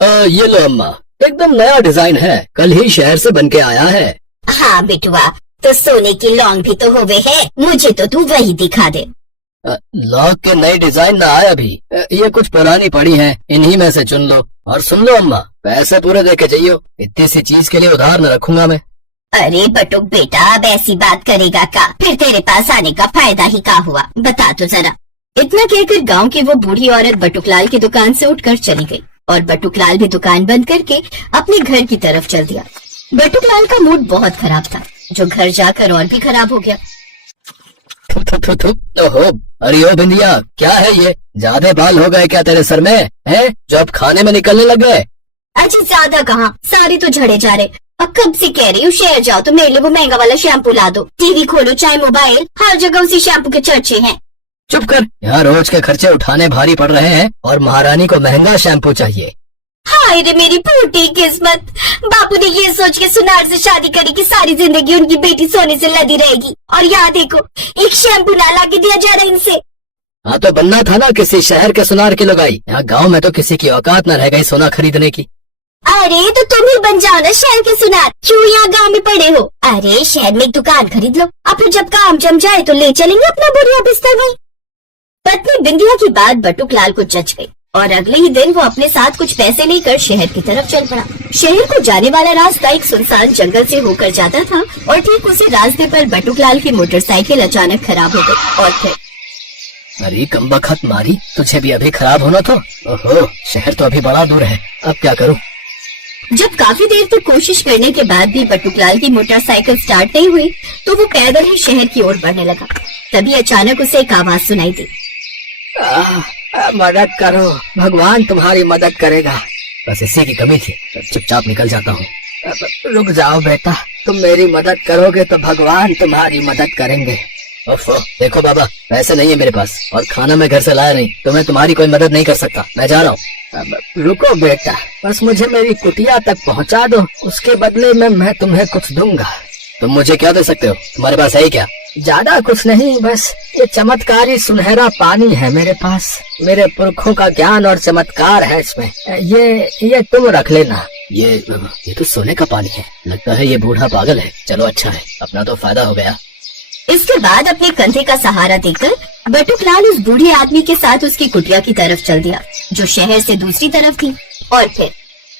ये लो अम्मा, एकदम नया डिजाइन है, कल ही शहर से बन के आया है। हाँ बिटुआ, तो सोने की लौंग भी तो होवे है, मुझे तो तू वही दिखा दे। लॉक के नई डिजाइन ना आए अभी, ये कुछ पुरानी पड़ी है, इन्हीं में से चुन लो। और सुन लो अम्मा, पैसे पूरे दे के जाइयो, इतनी सी चीज के लिए उधार न रखूंगा मैं। अरे बटुक बेटा, अब ऐसी बात करेगा का? फिर तेरे पास आने का फायदा ही का हुआ, बता तो जरा। इतना कहकर गांव की वो बूढ़ी औरत बटुकलाल की दुकान से उठकर चली गई और बटुकलाल भी दुकान बंद करके अपने घर की तरफ चल दिया। बटुकलाल का मूड बहुत खराब था, जो घर जाकर और भी खराब हो गया। थु थु थु थु, ओहो, अरे ओ बिंदिया, क्या है ये? ज्यादा बाल हो गए क्या तेरे सर में हैं, जो अब खाने में निकलने लग गए? अच्छा ज्यादा कहाँ, सारे तो झड़े जा रहे। अब कब से कह रही हूँ शहर जाओ तो मेरे लिए वो महंगा वाला शैम्पू ला दो। टीवी खोलो चाहे मोबाइल, हर जगह उसी शैम्पू के चर्चे हैं। चुप कर, यहाँ रोज के खर्चे उठाने भारी पड़ रहे हैं और महारानी को महंगा शैम्पू चाहिए। हाय रे मेरी फूटी किस्मत, बापू ने ये सोच के सुनार से शादी करी कि सारी जिंदगी उनकी बेटी सोने से लदी रहेगी, और यहाँ देखो एक शैम्पू ना ला के दिया जा रहा इनसे। हाँ तो बनना था ना किसी शहर के सुनार की लगाई, यहाँ गांव में तो किसी की औकात न रह गई सोना खरीदने की। अरे तो तुम ही बन जाओ ना शहर के सुनार, क्यों यहाँ गांव में पड़े हो? अरे शहर में एक दुकान खरीद लो, और फिर जब काम जम जाए तो ले चलेंगे अपना बढ़िया बिस्तर में। पत्नी बिंदिया की बात बटुकलाल को जच गई और अगले ही दिन वो अपने साथ कुछ पैसे लेकर शहर की तरफ चल पड़ा। शहर को जाने वाला रास्ता एक सुनसान जंगल से होकर जाता था और ठीक उसी रास्ते पर बटुकलाल की मोटरसाइकिल अचानक खराब हो गई और फिर अरे कमबख्त मारी, तुझे भी अभी खराब होना था। ओहो, शहर तो अभी बड़ा दूर है, अब क्या करूं? जब काफी देर तक कोशिश करने के बाद भी बटुकलाल की मोटरसाइकिल स्टार्ट नहीं हुई तो वो पैदल ही शहर की ओर बढ़ने लगा। तभी अचानक उसे एक आवाज सुनाई दी। मदद करो, भगवान तुम्हारी मदद करेगा। बस इसी की कमी थी, चुपचाप निकल जाता हूँ। रुक जाओ बेटा, तुम मेरी मदद करोगे तो भगवान तुम्हारी मदद करेंगे। ओफो, देखो बाबा, पैसे नहीं है मेरे पास और खाना मैं घर से लाया नहीं, तो मैं तुम्हारी कोई मदद नहीं कर सकता, मैं जा रहा हूँ। रुको बेटा, बस मुझे मेरी कुटिया तक पहुँचा दो, उसके बदले में मैं तुम्हें कुछ दूंगा। तुम मुझे क्या दे सकते हो? तुम्हारे पास है ही क्या? ज्यादा कुछ नहीं, बस ये चमत्कारी सुनहरा पानी है मेरे पास। मेरे पुरखों का ज्ञान और चमत्कार है इसमें। ये तुम रख लेना। ये तो सोने का पानी है, लगता है ये बूढ़ा पागल है। चलो अच्छा है, अपना तो फायदा हो गया। इसके बाद अपने कंधे का सहारा देकर बटुकलाल उस बूढ़े आदमी के साथ उसकी कुटिया की तरफ चल दिया, जो शहर से दूसरी तरफ थी। और फिर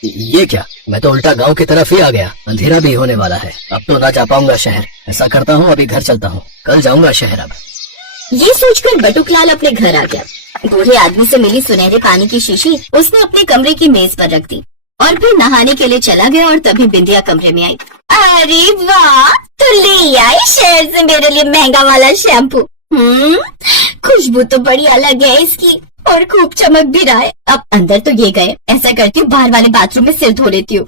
ये क्या, मैं तो उल्टा गांव की तरफ ही आ गया। अंधेरा भी होने वाला है, अब तो ना जा पाऊंगा शहर। ऐसा करता हूँ, अभी घर चलता हूँ, कल जाऊंगा शहर। अब ये सोचकर बटुकलाल अपने घर आ गया। बूढ़े आदमी से मिली सुनहरे पानी की शीशी उसने अपने कमरे की मेज पर रख दी और फिर नहाने के लिए चला गया। और तभी बिंदिया कमरे में आई। अरे वाह, तो ले आई शहर से मेरे लिए महंगा वाला शैम्पू। खुशबू तो बड़ी अलग है इसकी और खूब चमक भी रहा है। अब अंदर तो ये गए, ऐसा करती हूँ बाहर वाले बाथरूम में सिर धो लेती हूँ।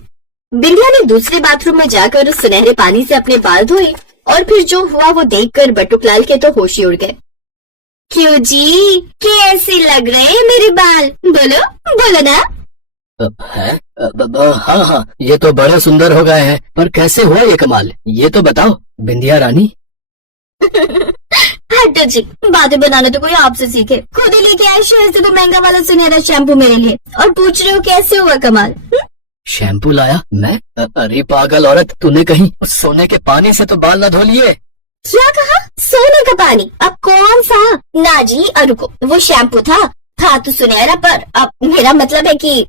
बिंदिया ने दूसरे बाथरूम में जाकर उस सुनहरे पानी से अपने बाल धोए और फिर जो हुआ वो देखकर बटुकलाल के तो होश ही उड़ गए। क्यों जी, कैसे लग रहे हैं मेरे बाल? बोलो बोलो ना। है? हाँ, ये तो बड़े सुंदर हो गए हैं, पर कैसे हुआ ये कमाल, ये तो बताओ बिंदिया रानी। हटो जी, बातें बनाना तो कोई आपसे सीखे। खुद ही लेके आए शहर से वो महंगा वाला सुनहरा शैम्पू मेरे लिए और पूछ रहे हो कैसे हुआ कमाल। शैम्पू लाया मैं? अरे पागल औरत, तूने कहीं उस सोने के पानी से तो बाल न धो लिए? क्या कहा? सोने का पानी? अब कौन सा? ना जी, रुको, वो शैम्पू था तो सुनहरा, पर अब मेरा मतलब है कि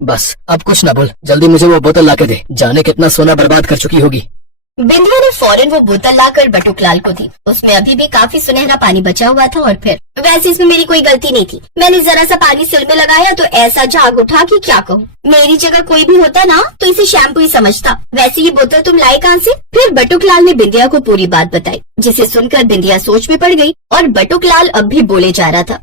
बस अब कुछ न बोल, जल्दी मुझे वो बोतल लाके दे, जाने कितना सोना बर्बाद कर चुकी होगी। बिंदिया ने फौरन वो बोतल लाकर बटुकलाल को दी। उसमें अभी भी काफी सुनहरा पानी बचा हुआ था और फिर वैसे इसमें मेरी कोई गलती नहीं थी। मैंने जरा सा पानी सिर में लगाया तो ऐसा झाग उठा कि क्या कहूँ। मेरी जगह कोई भी होता ना तो इसे शैम्पू ही समझता। वैसे ये बोतल तुम लाए कहाँ से? फिर बटुकलाल ने बिंदिया को पूरी बात बताई, जिसे सुनकर बिंदिया सोच में पड़ गई और बटुकलाल अब भी बोले जा रहा था।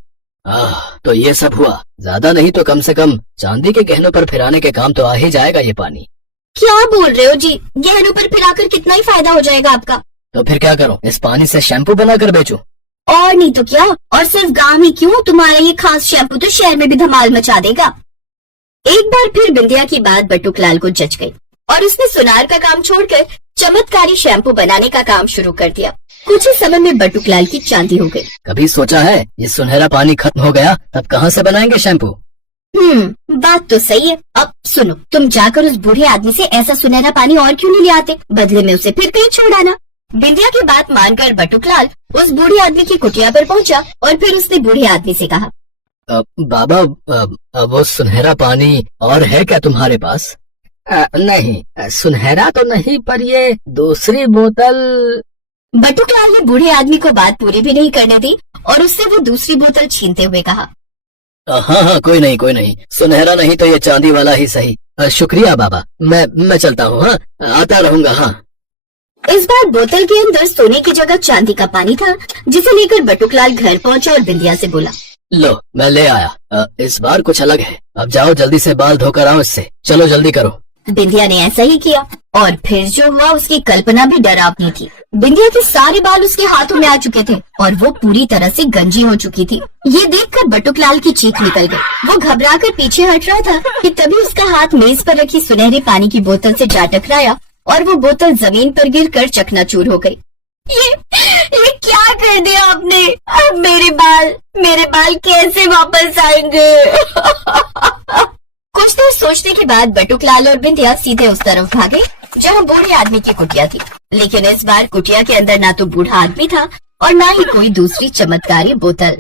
तो ये सब हुआ, ज्यादा नहीं तो कम से कम चांदी के गहनों पर फिराने के काम तो आ ही जाएगा ये पानी। क्या बोल रहे हो जी? गहनों पर फिराकर कितना ही फायदा हो जाएगा आपका। तो फिर क्या करूं, इस पानी से शैम्पू बनाकर बेचूं? और नहीं तो क्या, और सिर्फ गांव ही क्यों, तुम्हारा ये खास शैम्पू तो शहर में भी धमाल मचा देगा। एक बार फिर बिंदिया की बात बटुकलाल को जच गई और उसने सुनार का काम छोड़कर चमत्कारी शैम्पू बनाने का काम शुरू कर दिया। कुछ ही समय में बटुकलाल की चांदी हो गई। कभी सोचा है ये सुनहरा पानी खत्म हो गया तब कहाँ से बनाएंगे शैम्पू? बात तो सही है। अब सुनो, तुम जाकर उस बूढ़े आदमी से ऐसा सुनहरा पानी और क्यों नहीं ले आते? बदले में उसे फिर कहीं छोड़ आना। बिंदिया की बात मानकर बटुकलाल उस बूढ़े आदमी की कुटिया पर पहुंचा और फिर उसने बूढ़े आदमी से कहा, बाबा, वो सुनहरा पानी और है क्या तुम्हारे पास? नहीं, सुनहरा तो नहीं, पर ये दूसरी बोतल। बटुकलाल ने बूढ़े आदमी को बात पूरी भी नहीं करने दी और उससे वो दूसरी बोतल छीनते हुए कहा, हाँ हाँ, कोई नहीं, सुनहरा नहीं तो ये चांदी वाला ही सही। शुक्रिया बाबा, मैं चलता हूँ। हाँ, आता रहूंगा। हाँ। इस बार बोतल के अंदर सोने की जगह चांदी का पानी था, जिसे लेकर बटुकलाल घर पहुंचा और बिंदिया से बोला, लो, मैं ले आया। इस बार कुछ अलग है। अब जाओ, जल्दी से बाल धोकर आओ इससे। चलो जल्दी करो। बिंदिया ने ऐसा ही किया और फिर जो हुआ उसकी कल्पना भी डरावनी थी। बिंदिया के सारे बाल उसके हाथों में आ चुके थे और वो पूरी तरह से गंजी हो चुकी थी। ये देखकर बटुकलाल की चीख निकल गई। वो घबराकर पीछे हट रहा था कि तभी उसका हाथ मेज पर रखी सुनहरे पानी की बोतल से जा टकराया और वो बोतल जमीन पर गिरकर चकनाचूर हो गई। ये क्या कर दिया आपने? अब मेरे बाल कैसे वापस आएंगे? कुछ देर सोचने के बाद बटुकलाल और बिंदिया सीधे उस तरफ भागे जहाँ बूढ़े आदमी की कुटिया थी। लेकिन इस बार कुटिया के अंदर ना तो बूढ़ा आदमी था और ना ही कोई दूसरी चमत्कारी बोतल।